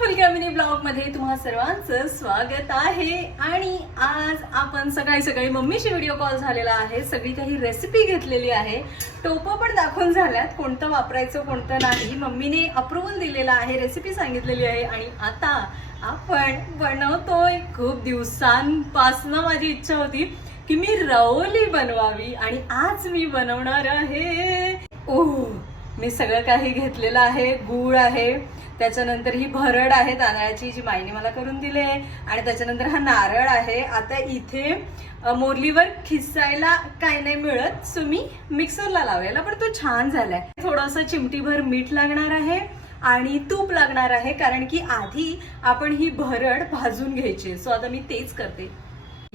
फुलक्या mini blog मध्ये तुम्हा सर्वांचं स्वागत आहे। आणि आज आपण सकाळी सकाळी मम्मीशी व्हिडिओ कॉल झालेला आहे। सगळी काही रेसिपी घेतलेली आहे, टोपं पण दाखवून झाल्यात, कोणतं वापरायचं कोणतं नाही मम्मीने अप्रूव्हल दिलेला आहे, रेसिपी सांगितलेली आहे आणि आता आपण बनवतोय। खूप दिवसांपासून माझी इच्छा होती की मी रवली बनवावी आणि आज मी बनवणार आहे। मी सगळं काही घेतलेलं आहे, गूळ आहे, त्याच्यानंतर ही भरड आहे तांदळाची जी माईने मला करून दिली आहे आणि त्याच्यानंतर हा नारळ आहे। आता इथे मोरलीवर खिसायला काय नाही मिळत, सो मी मिक्सरला लावायला, पण तो छान झालाय। थोडंसं चिमटीभर मीठ लागणार आहे आणि तूप लागणार आहे, कारण की आधी आपण ही भरड भाजून घ्यायची। सो आता मी तेच करते।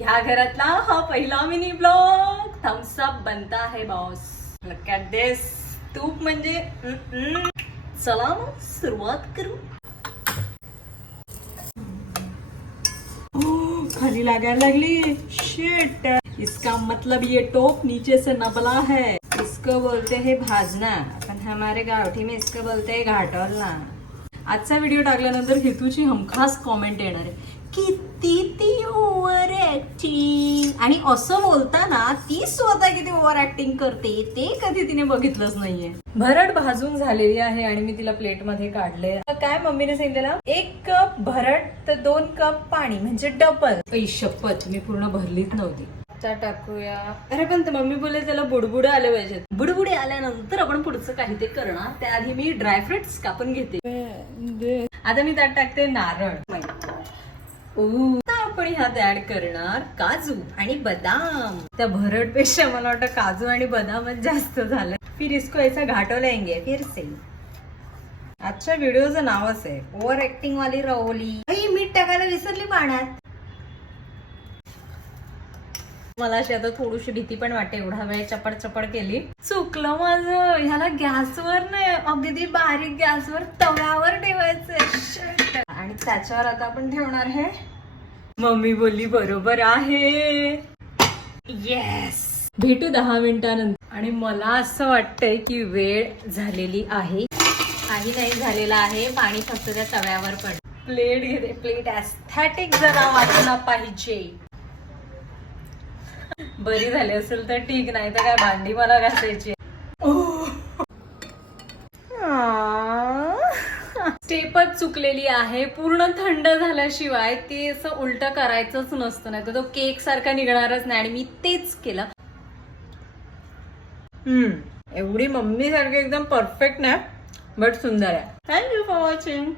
ह्या घरातला हा पहिला मिनी ब्लॉग, थम्स अप बनता है बॉस, लुक ॲट दिस। तूप म्हणजे चला मग सुरुवात करू। खाली लागायला लागली, शिट। इसका मतलब ये टोप नीचे से नबला है, इसको बोलते हैं भाजना, पण हमारे गावठी में इसको बोलते हैं घाटोलना। आजचा व्हिडिओ टाकल्यानंतर हितूची हमखास कॉमेंट येणार आहे, किती ती ओव्हर ऍक्टिंग, आणि असं बोलताना ती स्वतः किती ओव्हर ऍक्टिंग करते ते कधी तिने बघितलंच नाहीये। भरड भाजून झालेली आहे आणि मी तिला प्लेट मध्ये काढले। काय मम्मीने सांगितलं, 1 कप भरड तर 2 कप पाणी, म्हणजे डबल। शपथ मी पूर्ण भरलीच नव्हती। टाकूया। अरे पण मम्मी बोलले त्याला बुडबुडे आले पाहिजेत, बुडबुडे आल्यानंतर आपण पुढचं काही ते करणार, त्याआधी मी ड्रायफ्रुट्स कापून घेते। आता मी त्यात टाकते नारळ, आपण ह्यात ऍड करणार काजू आणि बदाम। त्या भरड पेक्षा मला वाटतं काजू आणि बदामच जास्त झालं। फिर इसको ऐसा घाटोलेंगे फिर से। आजच्या व्हिडिओचं नावच आहे ओव्हर ऍक्टिंग वाली रवली। मीठ टाकायला विसरली पाण्यात। मला अशी आता थोडीशी भीती पण वाटते, एवढा वेळ चपड चपड केली, चुकलं माझं। ह्याला गॅसवर नाही, अगदी बारीक गॅसवर तव्यावर ठेवायचंय आणि त्याच्यावर आता आपण ठेवणार आहे। मम्मी बोलली बरोबर आहे, येस। भेटू 10 मिनिटानंतर। आणि मला असं वाटतंय की वेळ झालेली आहे, काही नाही झालेला आहे, पाणी फक्त त्या तव्यावर पण। प्लेट घेते, प्लेट एस्थेटिक जरा वाटणं पाहिजे। बरी झाली असेल तर ठीक, नाही तर काय भांडी मला घासायची। स्टेपच चुकलेली आहे, पूर्ण थंड झाल्याशिवाय ते असं उलट करायचंच नसतं, नाही तर तो केक सारखा निघणारच नाही, आणि मी तेच केलं। एवढी मम्मी सारखी एकदम परफेक्ट नाही, बट सुंदर आहे। Thank you for watching.